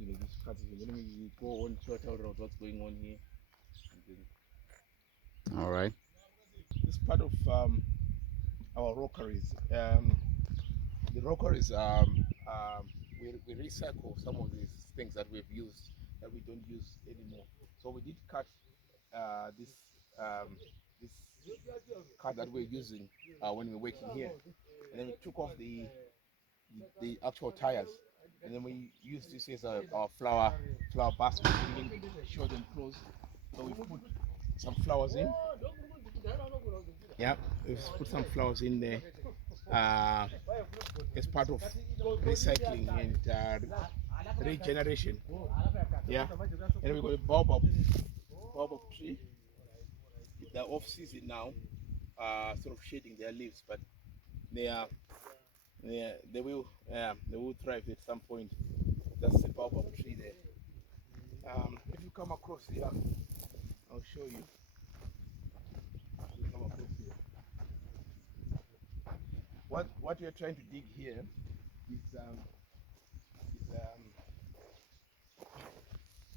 Let me go on to tell about what's going on here. All right. This part of our rockeries. The rockeries, we recycle some of these things that we've used that we don't use anymore. So we did cut this this car that we're using when we're working here, and then we took off the actual tires, and then we used this as our flower basket. We didn't show them close, so we put some flowers in. Yeah, we've put some flowers in there uh, as part of recycling and regeneration. Yeah, and we got a baobab tree. They're off season now, sort of shading their leaves, but they are they will thrive at some point. That's the baobab tree there. If you come across here, I'll show you. If you come across here, what you're trying to dig here is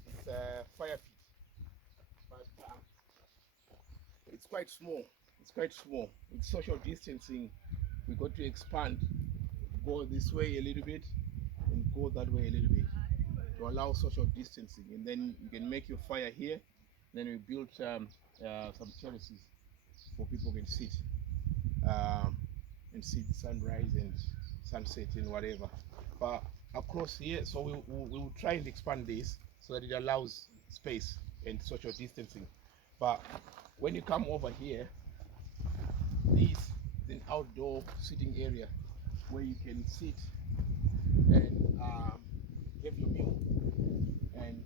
it's a fire pit, but it's quite small. It's quite small. With social distancing, we got to expand, go this way a little bit, and go that way a little bit to allow social distancing. And then you can make your fire here. Then we built some terraces for people can sit um, and see the sunrise and sunset and whatever. But across here, so we will try and expand this so that it allows space and social distancing. But when you come over here, this is an outdoor sitting area where you can sit and have your meal, and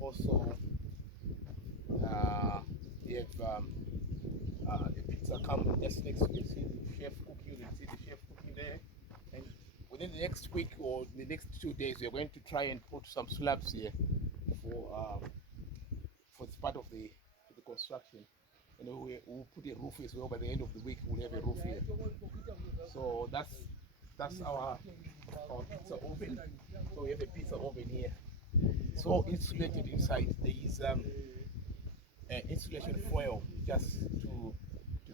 also you have a pizza come just next to you. See the chef cooking. You can see the chef cooking there, and within the next week or the next 2 days, we are going to try and put some slabs here for for this part of the construction. And we'll put a roof as well. By the end of the week, we'll have a roof here. So that's our pizza oven. So we have a pizza oven here. It's all insulated inside. There is insulation foil just to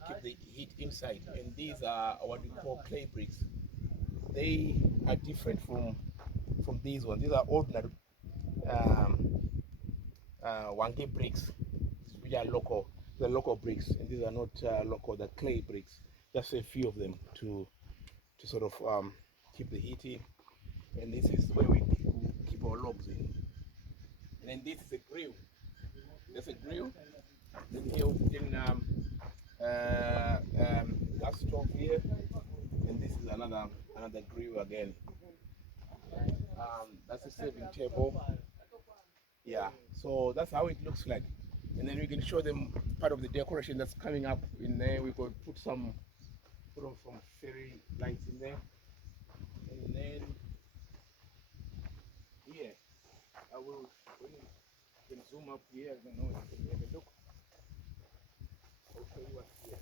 keep the heat inside. And these are what we call clay bricks. They are different from these ones. These are ordinary um, wangi bricks, which are local. The local bricks, and these are not local. They're clay bricks. Just a few of them to sort of keep the heat in. And this is where we keep our logs in. And then this is a grill. There's a grill. Then here we put in gas stove here, and this is another grill again. That's a serving table. Yeah, so that's how it looks like. And then we can show them part of the decoration that's coming up in there. We could put on some fairy lights in there, and then here I will when you can zoom up here. I don't know if you can have a look. I'll show you what's here.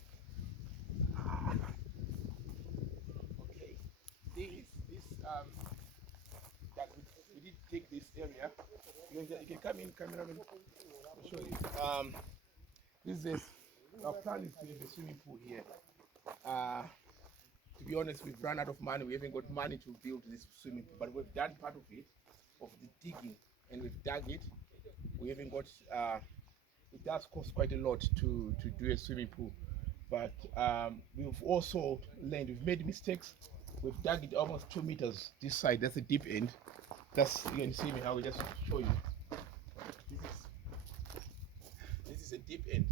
Okay, this that we did take this area. You can come in, cameraman. I'll show you. This is our plan is to have a swimming pool here. Uh, to be honest, we've run out of money. We haven't got money to build this swimming pool, but we've done part of it, of the digging, and we've dug it. We haven't got. It does cost quite a lot to do a swimming pool, but we've also learned. We've made mistakes. We've dug it almost 2 meters this side. That's the deep end. That's you can see me how we just show you. This is this is a deep end.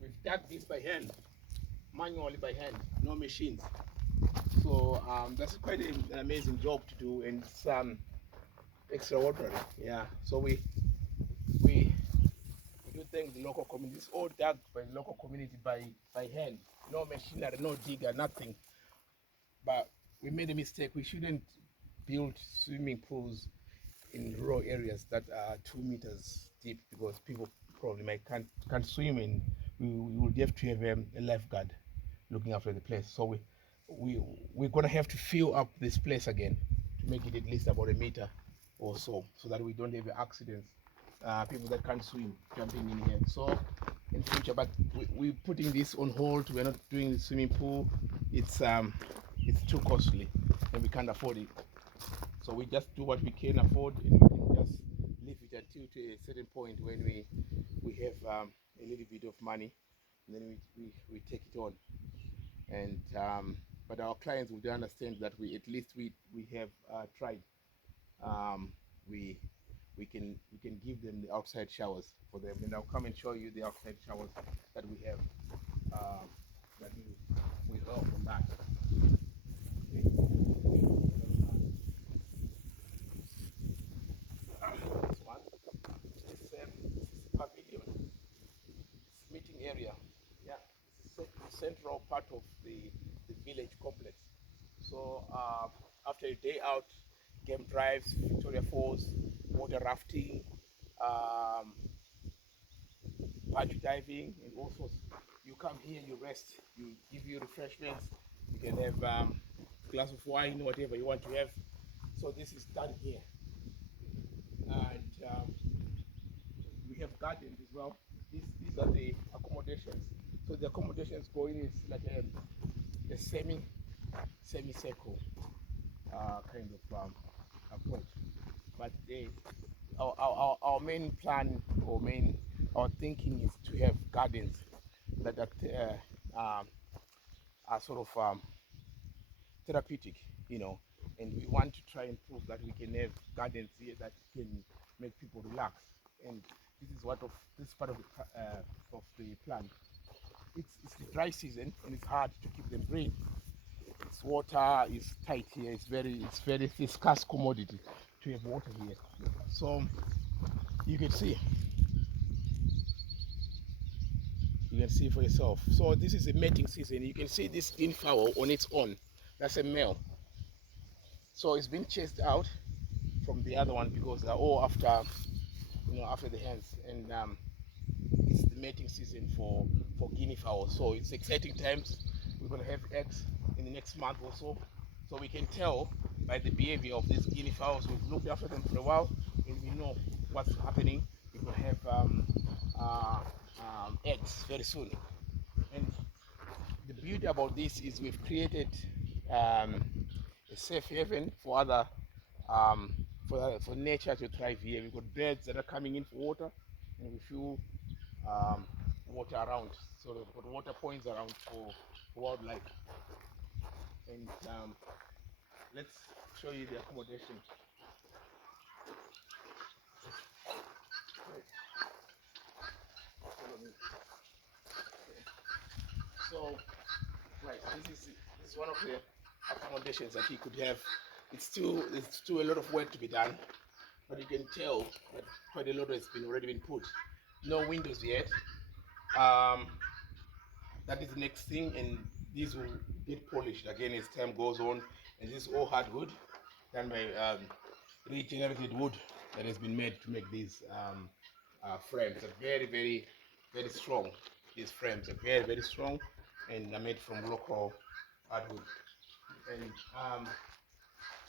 We've dug this by hand, manually by hand, no machines. So that's quite an amazing job to do, and it's extraordinary. Yeah. So we we do thank the local community. It's all dug by the local community by hand, no machinery, no digger, nothing. But we made a mistake. We shouldn't build swimming pools in rural areas that are 2 meters deep because people probably might can't swim, and we would have to have a lifeguard looking after the place. So we're gonna have to fill up this place again to make it at least about a meter also, so that we don't have accidents. People that can't swim jumping in here. So in future, but we're putting this on hold. We're not doing the swimming pool. It's too costly, and we can't afford it. So we just do what we can afford, and we can just leave it until to a certain point when we have a little bit of money, and then we take it on. And but our clients would understand that we at least we have tried. Um, we we can give them the outside showers for them, and I'll come and show you the outside showers that we have. Um, that we help on that. Okay. This one, this is pavilion, this meeting area. Yeah, this is the central part of the village complex. So after a day out, game drives, Victoria Falls, water rafting, um, patch diving, and all sorts. You come here, you rest, you give you refreshments. You can have a glass of wine, whatever you want to have. So this is done here, and we have gardens as well. These are the accommodations. So the accommodations going is like a semicircle kind of approach. But our main plan or our thinking is to have gardens that are sort of therapeutic, you know, and we want to try and prove that we can have gardens here that can make people relax. And this is part of the plan. It's the dry season, and it's hard to keep them green. Its water is tight here. It's very scarce commodity to have water here. So you can see for yourself. So this is a mating season. You can see this guinea fowl on its own. That's a male. So it's been chased out from the other one because they're all after the hens, and it's the mating season for guinea fowl. So it's exciting times. We're going to have eggs in the next month or so. So we can tell by the behavior of these guinea fowls. We've looked after them for a while, and we know what's happening. We're going to have eggs very soon. And the beauty about this is we've created um, a safe haven for other for nature to thrive here. We've got birds that are coming in for water, and we feel water around. So we've got water points around for wildlife. And let's show you the accommodation. Right. Follow me. Okay. So, right, this is one of the accommodations that he could have. It's still a lot of work to be done, but you can tell that quite a lot has already been put. No windows yet. Um, that is the next thing, and these will get polished again as time goes on. And this is all hardwood done by regenerated wood that has been made to make these frames. Are very, very, very strong. These frames are very, very strong, and are made from local hardwood. And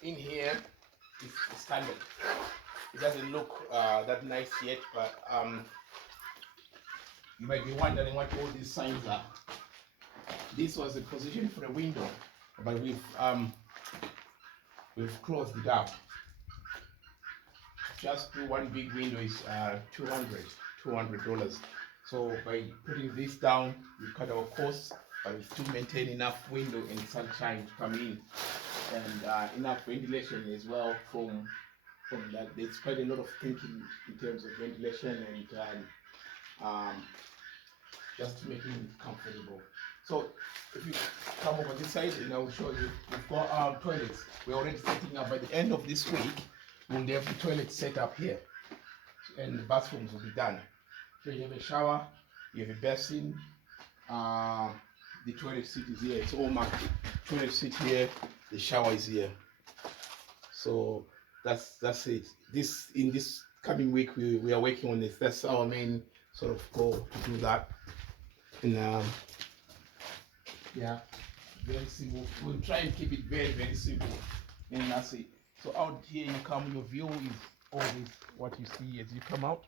in here is standard. It doesn't look that nice yet, but you might be wondering what all these signs are. This was a position for a window, but we've closed it up. Just do one big window is $200. So by putting this down, we cut our costs, but we still maintain enough window and sunshine to come in, and enough ventilation as well. From that, there's quite a lot of thinking in terms of ventilation and just making it comfortable. So if you come over this side, and I will show you, we've got our toilets. We're already setting up. By the end of this week, we'll have the toilets set up here, and the bathrooms will be done. So you have a shower, you have a basin, the toilet seat is here. It's all marked. Toilet seat here, the shower is here. So that's it. In this coming week, we are working on this. That's our main sort of goal, to do that. And yeah, very simple. We'll try and keep it very, very simple, and that's it. So out here you come, your view is always what you see as you come out.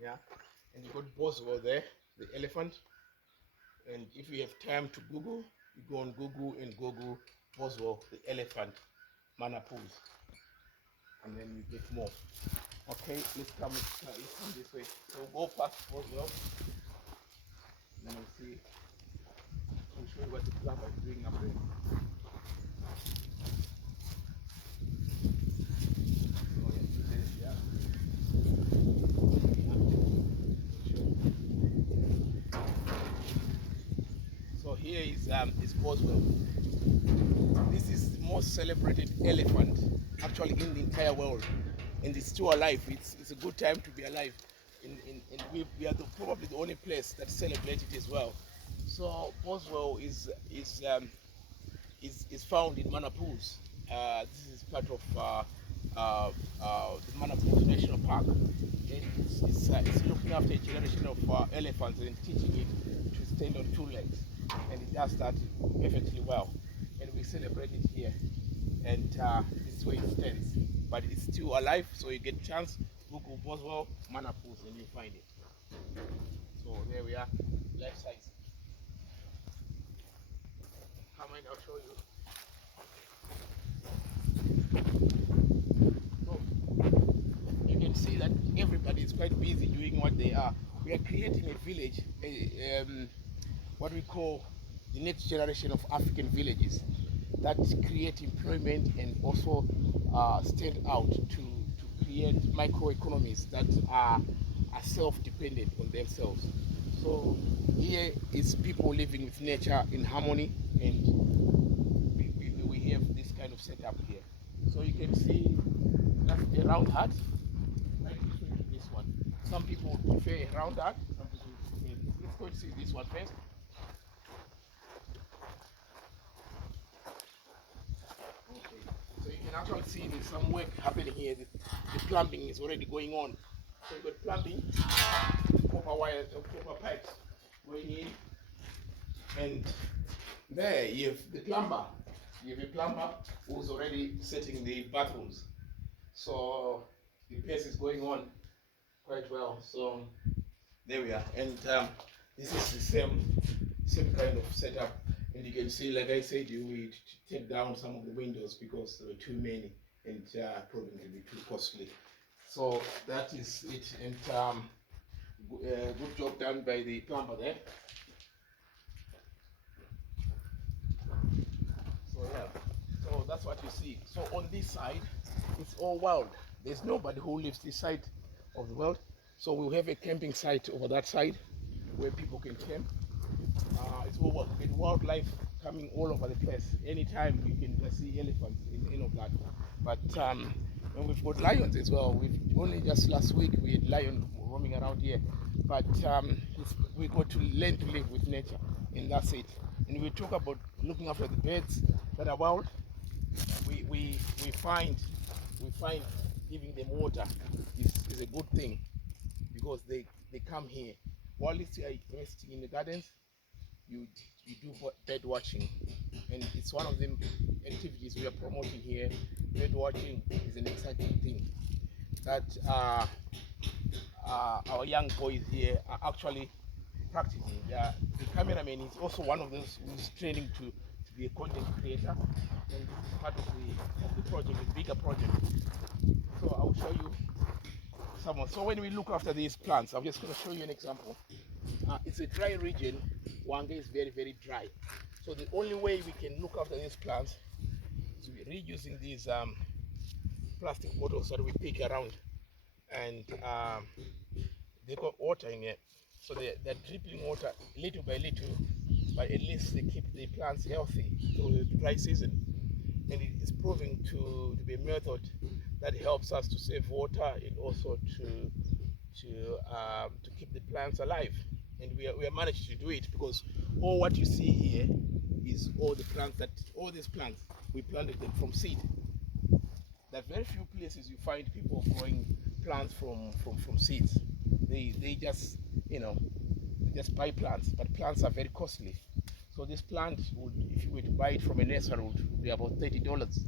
Yeah, and you got Boswell there, the elephant. And if you have time to Google, you go on Google and Google Boswell, the elephant, Manapus, and then you get more. Okay, let's come this way. So go past Boswell, and then we'll see. We'll show you what the plumber is doing up there. So here is Boswell. This is the most celebrated elephant actually in the entire world, and it's still alive. It's a good time to be alive. We are probably the only place that celebrates it as well. So Boswell is found in Manapus. This is part of the Manapus National Park. And it's looking after a generation of elephants and teaching it to stand on two legs. And it does that perfectly well. And we celebrate it here. And this is where it stands. But it's still alive, so you get a chance, Google Boswell Manapus and you find it. So there we are, life size. Come in, I'll show you. So you can see that everybody is quite busy doing what they are. We are creating a village, what we call the next generation of African villages that create employment and also stand out to create microeconomies that are self-dependent on themselves. So here is people living with nature in harmony, and we have this kind of setup here. So you can see that's a round hut. Right to this one. Some people prefer a round hut. Some people prefer this. Let's go and see this one first. Okay. So you can actually see there's some work happening here. The plumbing is already going on. So you've got plumbing, copper wires, copper pipes going in, and there you have the plumber. You have a plumber who's already setting the bathrooms. So the pace is going on quite well. So there we are, and this is the same kind of setup. And you can see, like I said, you will take down some of the windows because there were too many and probably will be too costly. So that is it, and good job done by the plumber there. So yeah, so that's what you see. So on this side, it's all wild. There's nobody who lives this side of the world. So we'll have a camping site over that side where people can camp. It's all wild. With wildlife coming all over the place. Anytime you can just see elephants in any of that. But and we've got lions as well. We've only just last week we had lions roaming around here. But we got to learn to live with nature, and that's it. And we talk about looking after the birds that are wild. We find giving them water is a good thing because they come here. While you are resting in the gardens, you do bird watching, and it's one of the activities we are promoting here. Bird watching is an exciting thing that our young boys here are actually practicing. The cameraman is also one of those who's training to be a content creator, and this is part of the project, a bigger project. So I'll show you someone. So when we look after these plants, I'm just going to show you an example. It's a dry region. Wanga is very, very dry. So the only way we can look after these plants is reusing these plastic bottles that we pick around, and they got water in it. So they're dripping water little by little, but at least they keep the plants healthy through the dry season. And it is proving to be a method that helps us to save water and also to keep the plants alive. And we are managed to do it because all what you see here is all these plants we planted them from seed. There are very few places you find people growing plants from seeds. They just just buy plants, but plants are very costly. So this plant would, if you were to buy it from a nursery, would be about $30.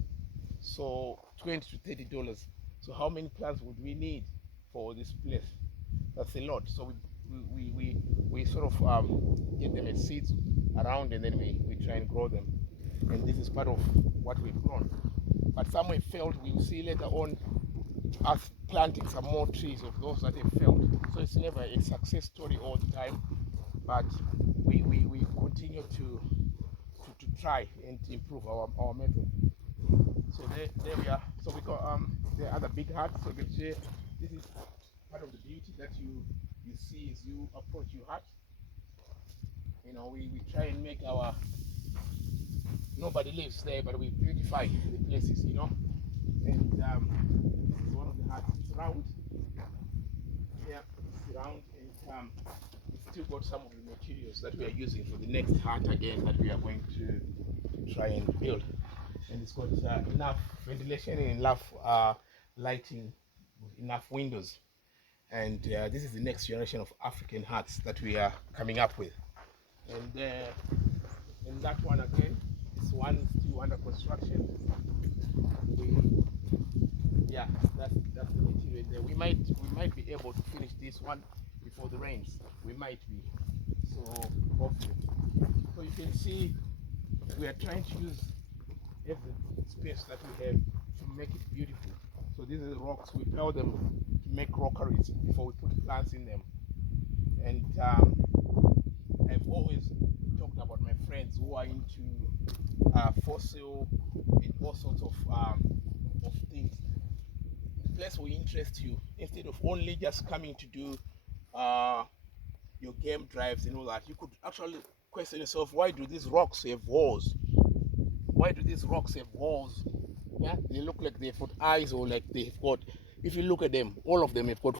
So $20 to $30. So how many plants would we need for this place? That's a lot. So we sort of get them as seeds around, and then we try and grow them. And this is part of what we've grown. But some have failed. We will see later on us planting some more trees of those that have failed. So it's never a success story all the time, but we continue to try and improve our method. So there we are. So we got the other big huts. So you can see this is part of the beauty that you see as you approach your hut. You know, we try and make our, nobody lives there, but we beautify the places, you know. And this is one of the huts. It's round. Yeah, it's round, and it's still got some of the materials that we are using for the next hut again that we are going to try and build. And it's got enough ventilation and enough lighting, enough windows. And this is the next generation of African huts that we are coming up with. And that one again, this one is still under construction. Yeah, that's the material there. We might be able to finish this one before the rains. We might be. So hopefully. So you can see we are trying to use every space that we have to make it beautiful. So these are the rocks. We pile them to make rockeries before we put plants in them. And I've always talked about my friends who are into fossil and all sorts of things. The place will interest you instead of only just coming to do your game drives and all that. You could actually question yourself, why do these rocks have holes? Why do these rocks have holes? Yeah, they look like they've got eyes, or like they've got, if you look at them, all of them have got